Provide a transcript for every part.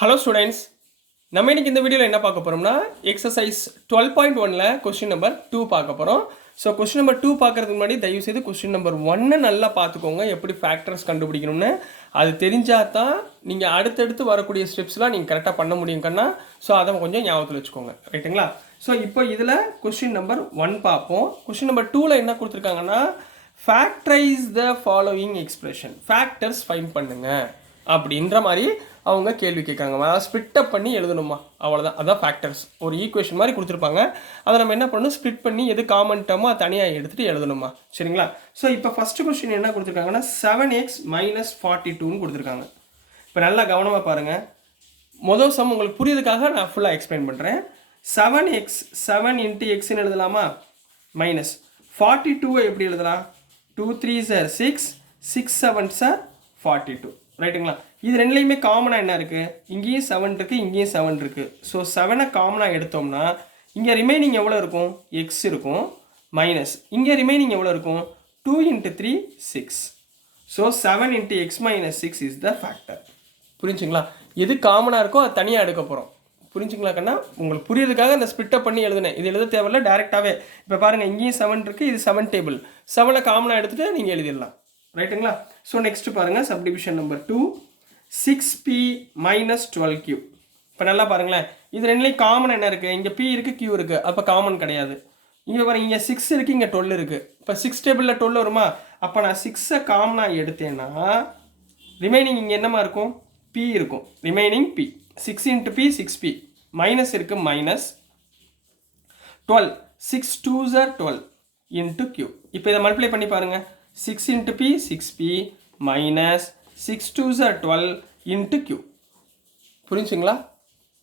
Hello students, நம்ம இன்னைக்கு இந்த வீடியோவில் என்ன பார்க்க போகிறோம்னா எக்ஸசைஸ் 12.1ல் கொஸ்டின் நம்பர் 2 பார்க்க போகிறோம். ஸோ கொஸ்டின் நம்பர் 2 பார்க்கறதுக்கு முன்னாடி தயவுசெய்து கொஸ்டின் நம்பர் 1 நல்லா பார்த்துக்கோங்க. எப்படி ஃபேக்டர்ஸ் கண்டுபிடிக்கணும்னு அது தெரிஞ்சால் தான் நீங்கள் அடுத்தடுத்து வரக்கூடிய ஸ்டெப்ஸ்லாம் நீங்கள் கரெக்டாக பண்ண முடியும் கண்ணா. ஸோ அதை கொஞ்சம் ஞாபகத்தில் வச்சுக்கோங்க, ரைட்டுங்களா? ஸோ இப்போ இதில் கொஸ்டின் நம்பர் 1 பார்ப்போம். கொஸ்டின் நம்பர் 2ல் என்ன கொடுத்துருக்காங்கன்னா, factorise the following expression, factors find பண்ணுங்க அப்படின்ற மாதிரி அவங்க கேள்வி கேட்குறாங்க. அதாவது ஸ்ப்ளிட் அப் பண்ணி எழுதணுமா, அவ்வளோதான். அதான் ஃபேக்டர்ஸ். ஒரு ஈக்குவேஷன் மாதிரி கொடுத்துருப்பாங்க, அதை நம்ம என்ன பண்ணணும், ஸ்ப்ளிட் பண்ணி எது காமன் டேர்மோ அதை தனியாக எடுத்துகிட்டு எழுதணுமா, சரிங்களா? ஸோ இப்போ ஃபஸ்ட்டு கொஸ்டின் என்ன கொடுத்துருக்காங்கன்னா 7x - 42ன்னு கொடுத்துருக்காங்க. இப்போ நல்லா கவனமாக பாருங்கள். மொதல் சம் உங்களுக்கு புரியுதுக்காக நான் ஃபுல்லாக எக்ஸ்பிளைன் பண்ணுறேன். 7x 7 × xன்னு எழுதலாமா, மைனஸ் 42 எப்படி எழுதலாம், 2 3s are 6, 6 7s are 42, ரைட்டுங்களா? இது ரெண்டுலேயுமே காமனாக என்ன இருக்குது, இங்கேயும் 7 இருக்குது, இங்கேயும் 7 இருக்குது. ஸோ 7ஐ காமனாக எடுத்தோம்னா இங்கே ரிமைனிங் எவ்வளோ இருக்கும், எக்ஸ் இருக்கும், மைனஸ் இங்கே ரிமைனிங் எவ்வளோ இருக்கும், 2 × 3 6. So 7 × x - 6 is the factor. புரிஞ்சுங்களா? எது காமனாக இருக்கோ அது தனியாக எடுக்க போகிறோம். புரிஞ்சுங்களா கண்ணா? உங்களுக்கு புரியுறதுக்காக அந்த ஸ்பிட்டப் பண்ணி எழுதுனேன். இது எழுத தேவையில்ல, டேரெக்டாகவே. இப்போ பாருங்கள், இங்கேயும் 7 இருக்குது, இது 7 டேபிள். 7ஐ காமனாக எடுத்துகிட்டு நீங்கள் எழுதிடலாம், ரைட்டுங்களா? ஸோ நெக்ஸ்ட் பாருங்கள், சப்டிவிஷன் நம்பர் 2, 6p - 12q. இப்போ நல்லா பாருங்களேன், இது ரெண்டுலேயும் காமன் என்ன இருக்குது, இங்கே p இருக்குது, q இருக்குது, அப்போ காமன் கிடையாது. இங்கே பாருங்க, இங்கே 6 இருக்குது, இங்கே 12 இருக்குது. இப்போ 6 டேபிளில் 12 வருமா, அப்போ நான் 6ஐ காமனாக எடுத்தேன்னா ரிமைனிங் இங்கே என்னமா இருக்கும், p இருக்கும், remaining p. 6 × p 6p, minus இருக்குது, மைனஸ் 12, 6 2s are 12 × q. இப்போ இதை மல்டிப்ளை பண்ணி பாருங்கள், 6 × p 6p minus 6 2s are 12 × q. புரிஞ்சுங்களா?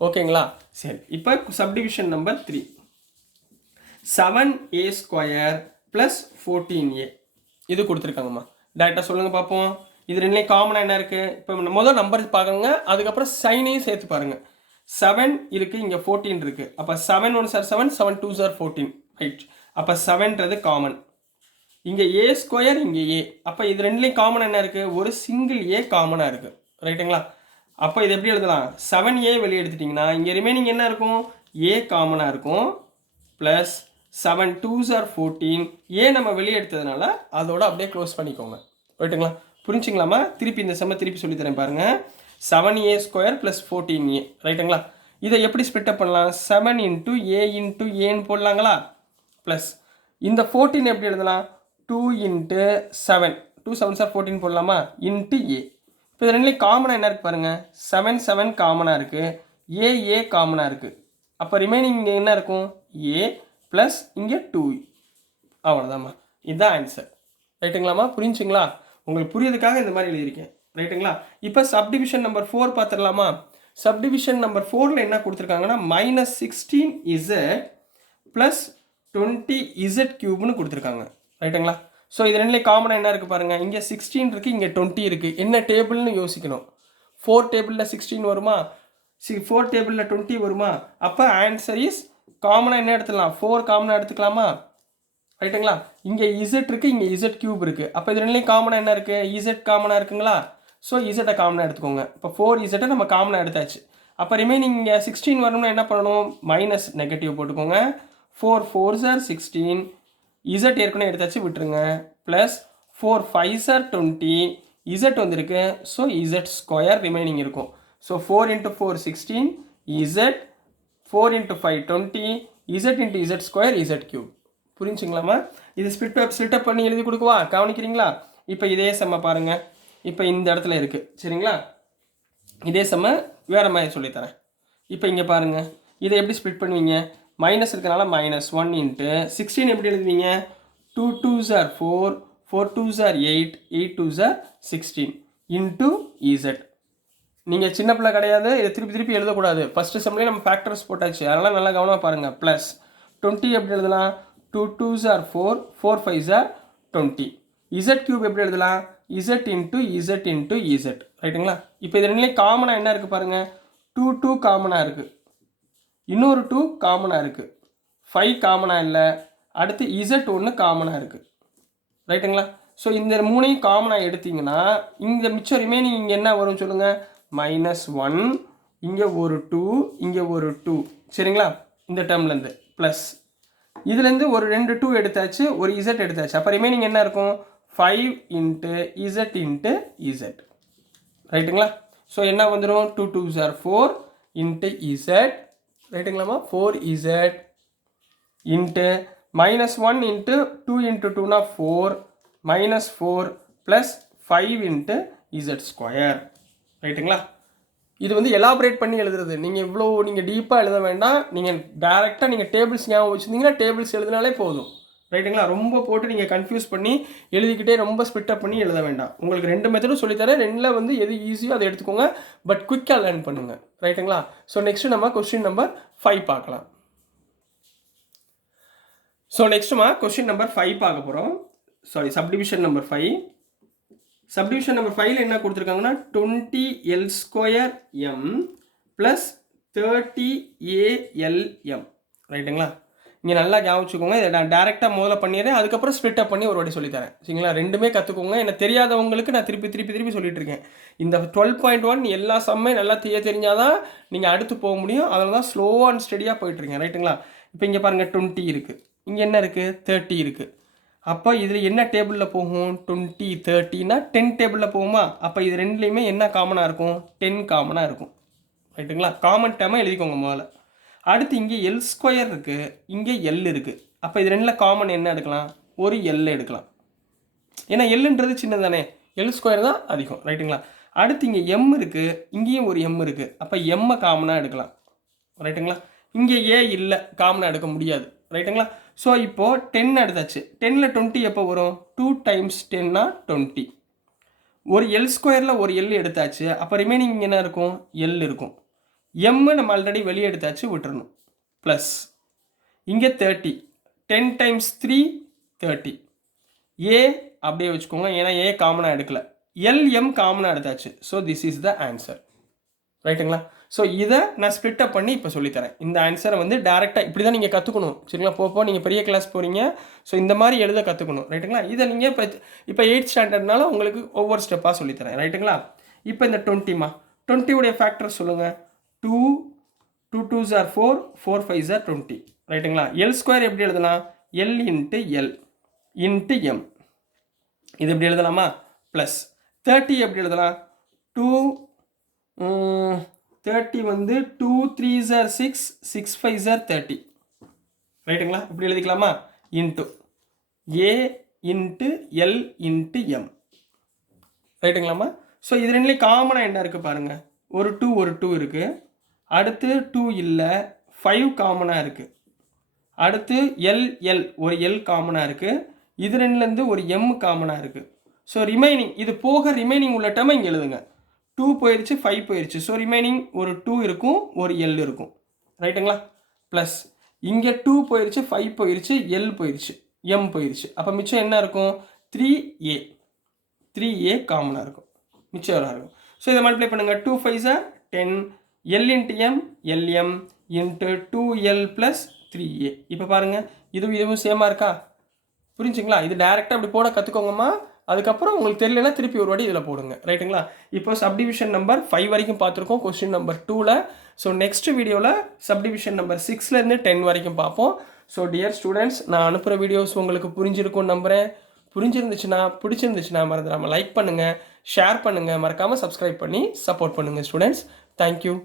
ஓகேங்களா? சரி, இப்போ சப்டிவிஷன் நம்பர் 3, 7a² + 14a இது கொடுத்துருக்காங்கம்மா. டேரெக்டாக சொல்லுங்கள் பார்ப்போம். இது ரெண்டுலேயும் காமனாக என்ன இருக்குது, இப்போ முதல் நம்பர் பார்க்குங்க, அதுக்கப்புறம் சைனையும் சேர்த்து பாருங்கள். 7 இருக்குது, இங்கே 14 இருக்குது. அப்போ 7 1s are 7, 7 2s are 14, right? அப்போ 7ன்றது காமன். இங்கே a², இங்கே a. அப்போ இது ரெண்டுலேயும் காமன் என்ன இருக்குது, ஒரு சிங்கிள் a காமனாக இருக்குது, ரைட்டுங்களா? அப்போ இது எப்படி எழுதலாம், 7a வெளியே எடுத்துட்டிங்கன்னா இங்கே ரிமைனிங் என்ன இருக்கும், a காமனாக இருக்கும், ப்ளஸ் 7 2s are 14, a நம்ம வெளியே எடுத்ததுனால அதோட அப்படியே க்ளோஸ் பண்ணிக்கோங்க, ரைட்டுங்களா? புரிஞ்சுங்களாமா? திருப்பி இந்த செம்ம திருப்பி சொல்லித்தரேன் பாருங்கள். 7a² + 14a, ரைட்டுங்களா? இதை எப்படி ஸ்ப்ளிட்டப் பண்ணலாம், 7 × a × aன்னு போடலாங்களா? ப்ளஸ் இந்த 14 எப்படி எழுதலாம், 2 × 7, 2 7s are 14 போடலாமா, × a. இப்போ இது ரெண்டுலேயும் காமனாக என்ன இருக்குது பாருங்கள், 7 7 காமனாக இருக்குது, a காமனாக இருக்குது. அப்போ ரிமைனிங் இங்கே என்ன இருக்கும், a ப்ளஸ் இங்கே 2, அவ்வளோதாம்மா. இதுதான் ஆன்சர், ரைட்டுங்களாம்மா? புரிஞ்சுங்களா? உங்களுக்கு புரியுறதுக்காக இந்த மாதிரி எழுதியிருக்கேன், ரைட்டுங்களா? இப்போ சப்டிவிஷன் நம்பர் 4 பார்த்துடலாமா? சப்டிவிஷன் நம்பர் 4ல் என்ன கொடுத்துருக்காங்கன்னா -16z + 20z³ கொடுத்துருக்காங்க, ரைட்டுங்களா? ஸோ இது ரெண்டுலேயும் காமனாக என்ன இருக்குது பாருங்கள், இங்கே 16 இருக்குது, இங்கே 20 இருக்குது. என்ன டேபிள்னு யோசிக்கணும். 4 டேபிளில் 16 வருமா, 4 டேபிளில் 20 வருமா? அப்போ ஆன்சர் இஸ் காமனாக என்ன எடுத்துக்கலாம், 4 காமனாக எடுத்துக்கலாமா, ரைட்டுங்களா? இங்கே இசட் இருக்குது, இங்கே z³ இருக்குது. அப்போ இது ரெண்டுலேயும் காமனாக என்ன இருக்குது, இசட் காமனாக இருக்குங்களா? ஸோ இசட்டை காமனாக எடுத்துக்கோங்க. இப்போ 4z நம்ம காமனாக எடுத்தாச்சு. அப்போ ரிமைனிங் இங்கே 16 வரணும்னா என்ன பண்ணணும், மைனஸ் நெகட்டிவ் போட்டுக்கோங்க. 4 4s are 16, இசட் ஏற்கனவே எடுத்தாச்சு, விட்டுருங்க. ப்ளஸ் 4 5s are 20, இசட் வந்துருக்கு, ஸோ z² ரிமைனிங் இருக்கும். So 4 × 4 16, Z 4 × 5 20, Z × z² z³. புரிஞ்சுங்களாமா? இது ஸ்ப்ளிட்டப் பண்ணி எழுதி கொடுக்குவா, கவனிக்கிறீங்களா? இப்போ இதே செம்ம பாருங்கள், இப்போ இந்த இடத்துல இருக்குது, சரிங்களா? இதே செம்ம வேறு மாதிரி சொல்லித்தரேன். இப்போ இங்கே பாருங்கள், இதை எப்படி ஸ்ப்ளிட் பண்ணுவீங்க, மைனஸ் இருக்கனால -1 × 16 எப்படி எழுதுவீங்க, 2 2s are 4, 4 2s are 8, 8 2s are 16 × z. நீங்கள் சின்ன பிள்ளை கிடையாது, இதை திருப்பி எழுதக்கூடாது. ஃபஸ்ட்டு செம்லேயே நம்ம ஃபேக்டர்ஸ் போட்டாச்சு, அதனால் நல்லா கவனமாக பாருங்கள். ப்ளஸ் 20 எப்படி எழுதலாம், 2 2s are 4, 4 5s are 20. z³ எப்படி எழுதலாம், z × z, ரைட்டுங்களா? இப்போ இது ரெண்டுலேயும் காமனாக என்ன இருக்குது பாருங்கள், 2 2 காமனாக இருக்குது, இன்னொரு 2 காமனாக இருக்குது, 5 காமனாக இல்லை, அடுத்து z1 காமனாக இருக்குது, ரைட்டுங்களா? ஸோ இந்த 3ஐயும் காமனாக எடுத்திங்கன்னா இந்த மிச்சம் ரிமைனிங் இங்கே என்ன வரும் சொல்லுங்கள், -1 இங்கே ஒரு 2, இங்கே ஒரு 2, சரிங்களா? இந்த டேர்ம்லேருந்து ப்ளஸ் இதுலேருந்து ஒரு 2 2 எடுத்தாச்சு, ஒரு இசட் எடுத்தாச்சு. அப்போ ரிமைனிங் என்ன இருக்கும்? 5 இன்ட்டு இசட் இன்ட்டு இசட், ரைட்டுங்களா? ஸோ என்ன வந்துடும்? 2 2s are 4 இன்ட்டு இசட், ரைட்டுங்களாமா? 4z இன்ட்டு -1 இன்ட்டு 2 இன்ட்டு 2னா 4 -4 ப்ளஸ் 5 இன்ட்டு இசட் ஸ்கொயர், ரைட்டுங்களா? இது வந்து எலாபரேட் பண்ணி எழுதுறது. நீங்கள் இவ்வளோ நீங்கள் டீப்பாக எழுத வேண்டாம். நீங்கள் டேரெக்டாக நீங்கள் டேபிள்ஸ் ஞாபகம் வச்சுருந்தீங்கன்னா டேபிள்ஸ் எழுதினாலே போதும், ரைட்டுங்களா? ரொம்ப போட்டு நீங்கள் கன்ஃபியூஸ் பண்ணி எழுதிக்கிட்டே ரொம்ப ஸ்பிட்டப் பண்ணி எழுத வேண்டாம். உங்களுக்கு 2 மெத்தடும் சொல்லித்தரேன். 2ல் வந்து எது ஈஸியோ அதை எடுத்துக்கோங்க. பட் குயிக்காக லேர்ன் பண்ணுங்கள், ரைட்டுங்களா? ஸோ நெக்ஸ்ட்டு நம்ம கொஸ்டின் நம்பர் 5 பார்க்கலாம். ஸோ நெக்ஸ்ட்டுமா கொஸ்டின் நம்பர் 5 பார்க்க போகிறோம். Sorry, subdivision number 5. Subdivision number 5ல் என்ன கொடுத்துருக்காங்கன்னா 20l² ப்ளஸ் 30alm, ரைட்டுங்களா? இங்கே நல்லா ஞாபகம் வச்சுக்கோங்க. இதை நான் டேரெக்டாக முதல்ல பண்ணிடுறேன், அதுக்கப்புறம் ஸ்ப்ளிட்டப் பண்ணி ஒரு வாட்டி சொல்லித்தரேன், சரிங்களா? ரெண்டுமே கற்றுக்கோங்க. எனக்கு தெரியாதவங்களுக்கு நான் திருப்பி சொல்லிட்டு இருக்கேன். இந்த 12.1 எல்லா சம்மே நல்லா தெரிஞ்சாதான் நீங்கள் அடுத்து போக முடியும். அதில் தான் ஸ்லோவாக அண்ட் ஸ்டடியாக போயிட்டுருக்கேன், ரைட்டுங்களா? இப்போ இங்கே பாருங்கள் 20 இருக்குது, இங்கே என்ன இருக்குது? 30 இருக்குது. அப்போ இதில் என்ன டேபிளில் போகும்? 20 30னா 10 டேபிளில் போகுமா? அப்போ இது ரெண்டுலேயுமே என்ன காமனாக இருக்கும்? 10 காமனாக இருக்கும், ரைட்டுங்களா? காமன் டேர்மை எழுதிக்கோங்க முதல்ல. அடுத்து இங்கே l² இருக்குது, இங்கே l இருக்குது. அப்போ இது ரெண்டில் காமன் என்ன எடுக்கலாம்? ஒரு l எடுக்கலாம். ஏன்னா எல்லுன்றது சின்னதானே, l² தான் அதிகம், ரைட்டுங்களா? அடுத்து இங்கே m இருக்குது, இங்கேயும் ஒரு m இருக்குது. அப்போ m காமனாக எடுக்கலாம், ரைட்டுங்களா? இங்கே a இல்லை, காமனாக எடுக்க முடியாது, ரைட்டுங்களா? ஸோ இப்போது 10 எடுத்தாச்சு. 10ல் 20 எப்போ வரும்? 2 டைம்ஸ் 10னா 20. ஒரு l² ஒரு l எடுத்தாச்சு. அப்போ ரிமைனிங் என்ன இருக்கும்? l இருக்கும். m நம்ம ஆல்ரெடி வெளியே எடுத்தாச்சு, விட்டுறணும். ப்ளஸ் இங்கே 30, 10 டைம்ஸ் 3 30. a அப்படியே வச்சுக்கோங்க, ஏன்னா a காமனாக எடுக்கல. lm காமனாக எடுத்தாச்சு. So this is the answer, ரைட்டுங்களா? ஸோ இதை நான் ஸ்ப்ளிட்டப் பண்ணி இப்போ சொல்லித்தரேன். இந்த ஆன்சரை வந்து டேரெக்டாக இப்படி தான் நீங்கள் கற்றுக்கணும், சரிங்களா? போப்போ நீங்கள் பெரிய கிளாஸ் போகிறீங்க. ஸோ இந்த மாதிரி எழுத கற்றுக்கணும், ரைட்டுங்களா? இதை நீங்கள் இப்போ 8th ஸ்டாண்டர்ட்னால உங்களுக்கு ஒவ்வொரு ஸ்டெப்பாக சொல்லித்தரேன், ரைட்டுங்களா? இப்போ இந்த 20மா 20 உடைய ஃபேக்டர் சொல்லுங்கள். 2 2s are 4 4 5s are 20, ரைட்டுங்களா? l² எப்படி எழுதலாம்? l into l into m, இது எப்படி எழுதலாமா? ப்ளஸ் 30 எப்படி எழுதலாம்? 30 வந்து 2 3s are 6 6 5s are 30, ரைட்டுங்களா? இப்படி எழுதிக்கலாமா? Into a into l into m, ரைட்டுங்களாமா? ஸோ இது ரெண்டுலேயும் காமனாக என்ன இருக்குது பாருங்கள். ஒரு 2 இருக்குது. அடுத்து 2 இல்லை, 5 காமனாக இருக்குது. அடுத்து l ஒரு l காமனாக இருக்குது. இது ரெண்டுலேருந்து ஒரு m காமனாக இருக்குது. ஸோ ரிமைனிங் இது போக ரிமைனிங் உள்ள டேர்மை இங்கே எழுதுங்க. 2 போயிடுச்சு, 5 போயிடுச்சு. ஸோ ரிமைனிங் ஒரு 2 இருக்கும், ஒரு l இருக்கும், ரைட்டுங்களா? ப்ளஸ் இங்கே 2 போயிடுச்சு, 5 போயிடுச்சு, l போயிடுச்சு, m போயிடுச்சு. அப்போ மிச்சம் என்ன இருக்கும்? 3a காமனாக இருக்கும், மிச்சம் எவ்வளோ இருக்கும்? ஸோ இதை மல்டிப்ளை பண்ணுங்கள். 2 5s are 10, l into m lm into 2l plus 3a. இப்போ பாருங்கள், இதுவும் சேமாக இருக்கா? புரிஞ்சுங்களா? இது டேரெக்டாக அப்படி போட கற்றுக்கோங்கம்மா. அதுக்கப்புறம் உங்களுக்கு தெரியலனா திருப்பி ஒரு வாட்டி இதில் போடுங்க, ரைட்டுங்களா? இப்போ சப்டிவிஷன் நம்பர் 5 வரைக்கும் பார்த்துருக்கோம், கொஸ்டின் நம்பர் 2ல். ஸோ நெக்ஸ்ட் வீடியோவில் சப்டிவிஷன் நம்பர் 6லேருந்து 10 வரைக்கும் பார்ப்போம். ஸோ டியர் ஸ்டூடெண்ட்ஸ், நான் அனுப்புகிற வீடியோஸ் உங்களுக்கு புரிஞ்சிருக்கும்னு நம்புகிறேன். பிடிச்சிருந்துச்சுன்னா மறந்துடாமல் லைக் பண்ணுங்கள், ஷேர் பண்ணுங்கள், மறக்காமல் சப்ஸ்கிரைப் பண்ணி சப்போர்ட் பண்ணுங்கள் ஸ்டூடெண்ட்ஸ். தேங்க்யூ.